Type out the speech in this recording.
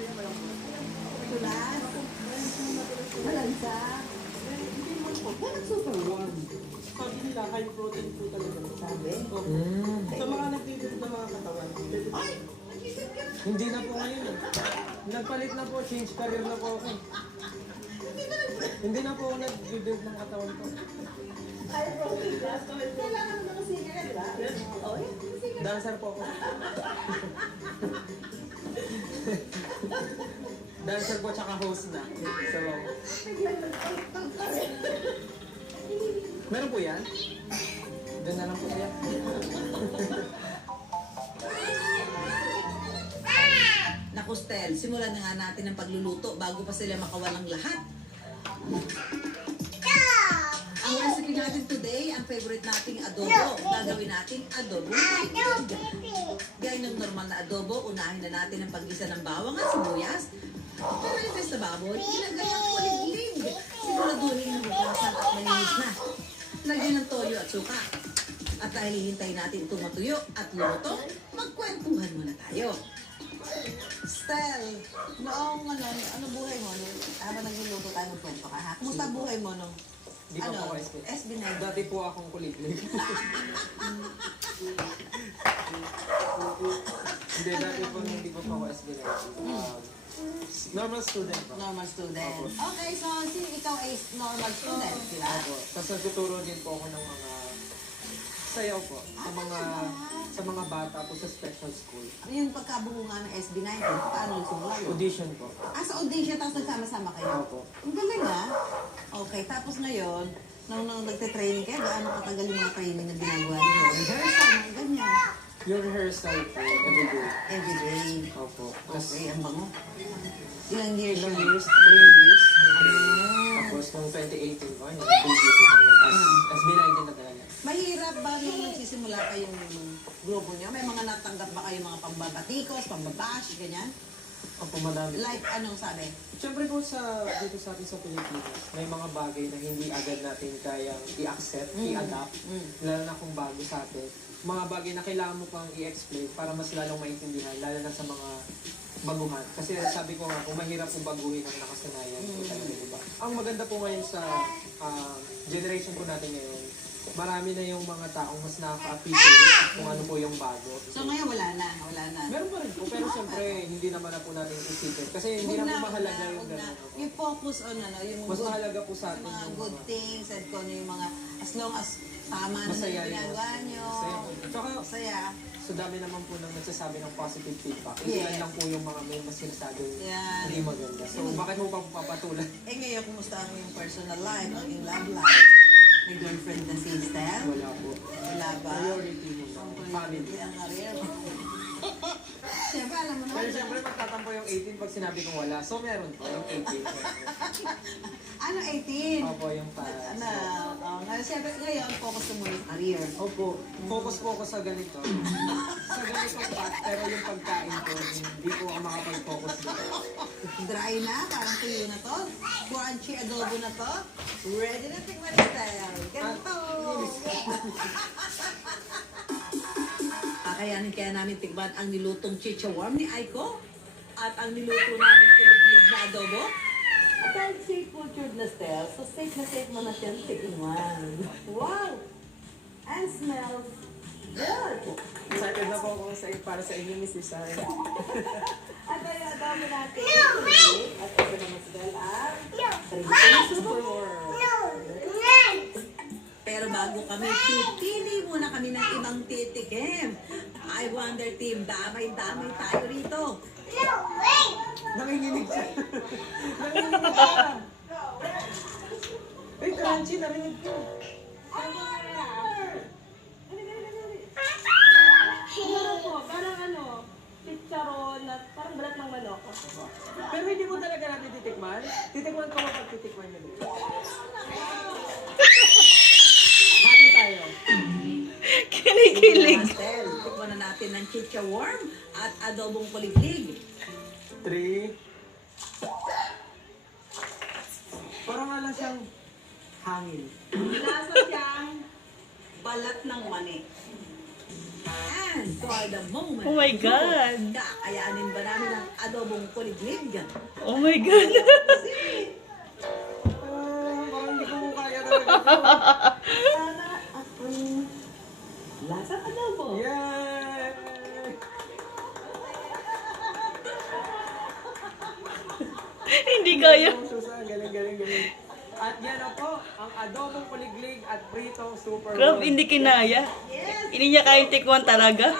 Tulas. Malansa. Bakit super warm? Sabi nila, high protein po talaga. Sabi? Sa mga nagbibuild na mga katawan. Ay! Hindi na po ngayon eh. Nagpalit na po, change career na po ako. Hindi na po ako nag-build ng katawan ko. High protein class. Kailangan mo na singer, di ba? Oo, yan. Dancer po ako. Dancer po tsaka host na. So, meron po yan? Doon na lang po yan. Naku, Stel, simulan na nga natin ang pagluluto bago pa sila makawalang lahat. Ang recipe natin today, ang favorite nating adobo. Gagawin natin adobo. Gaya ng normal na adobo, unahin na natin ang paggisa ng bawang at sibuyas. Pero yung best na baboy, ilagay ang kuliglig. Siguraduhin na hugasan at malinis na. Lagyan ng toyo at suka. At dahil hihintayin natin itong matuyo at luto, magkwentuhan muna tayo. Stel, noong ano buhay mo? Habang nagluluto tayo magkwento ka ha? Kumusta buhay mo nung Di pa po ako SB. SB9? Dati po akong kuliglig. Hindi, dati po hindi po ako SB na. Normal student po. Normal student. Opo. Okay, so ikaw ay normal student, di ba? Opo. Tapos nagtuturo din po ako ng mga sayaw po. Sa mga bata po sa special school. Yung pagkabuo nga ng SB9, paano nagsimula yun? Audition po. Sa audition, tapos nagsama-sama kayo? Opo. Ang galing ah. Okay, tapos ngayon, nung nagte-training kayo, gaano katagal yung mga training na ginagawa niyo? Rehearsal, mga ganyan. Yung rehearsal po, everyday. Every day. Opo. Tapos Okay, ang bango. Ilang years ilang yun? years? 3 years. Tapos nung 2018 po, nag-debut po kami as B19 na talaga. Mahirap ba nung nagsisimula kayong grupo niyo? May mga natanggap ba kayo mga pambabatikos, pambabash, ganyan? Opo, madami. Like, anong sabi? Siyempre po dito sa atin sa Pilipinas, may mga bagay na hindi agad natin kayang i-accept, i-adapt, lalo na kung bago sa atin. Mga bagay na kailangan mo pang i-explain para mas lalong maintindihan, lalo na sa mga baguhan. Kasi sabi ko nga, kung mahirap po baguhin ang nakasanayan po talaga, diba? Ang maganda po ngayon sa generation po natin ngayon, marami na yung mga taong mas nakaka-appreciate kung ano po yung bago. So ngayon wala na. Meron pa rin po, pero siyempre hindi naman na po natin isipin. Kasi hindi na po mahalaga yung gano'n. You focus on yung Mas good, mahalaga po sa atin mga yung good mga things at kung ano yung mga, as long as tama na masaya yung ginagawa nyo. Masaya. Tsaka, Masaya. so dami naman po nang nagsasabi ng positive feedback. Hindi Yes. lang po yung mga may mas sinasabi Yan. hindi maganda. So, bakit mo pa papatulan? Eh ngayon, kumusta ang yung personal life, ang yung love life? May girlfriend na si Steph? Wala po. Wala ba? Priority mo lang. Family. Ang career. Siyempre, alam mo Pero naman. siyempre, magtatampo yung 18 pag sinabi kong wala. So, meron po yung 18. Ano, 18? Opo, yung para. Ngayon, siyempre, ngayon, focus mo muna sa career. Opo, focus po ako sa ganito. Sa ganitong path, pero yung pagkain ko, hindi po ako makapag-focus dito. Dry na, parang tuyo na to. Crunchy adobo na to. Ready na tikman style. Ganito. Kakayanin kaya namin tikman ang nilutong chicha warm ni Aiko at ang niluto namin kuliglig na adobo. At dahil safe cultured na style, so safe mo na siyang tikman. Wow! And smells good! Excited na po ako para sa inyo, Mrs. Sai. At ay adobo natin. Kuliglig. At ito naman si Belle ang super warm. Pero bago kami, pipili muna kami ng ibang titikim. I wonder team, damay-damay tayo rito. Nanginginig siya. Nanginginig siya. Ay, crunchy, narinig ko. Siguro po, parang chicharon na parang balat ng manok. Pero hindi mo talaga natin titikman? Titikman ko kapag titikman niyo dito. Hati tayo. Kinikilig. Tikman na natin ng chicha warm at adobong kuliglig. 3. Parang alam siyang hangin. Lasa siyang balat ng mani. And for the moment, Oh my God. kakayaanin ba namin ang adobong kuliglig? Oh my God. Parang hindi ko kaya talaga. Para akong lasang adobo. Yay! Hindi kaya. Susan, galing. At yan na po, ang adobong kuliglig at prito super Crab, roll. hindi kinaya. Hindi niya kayang tikwan talaga.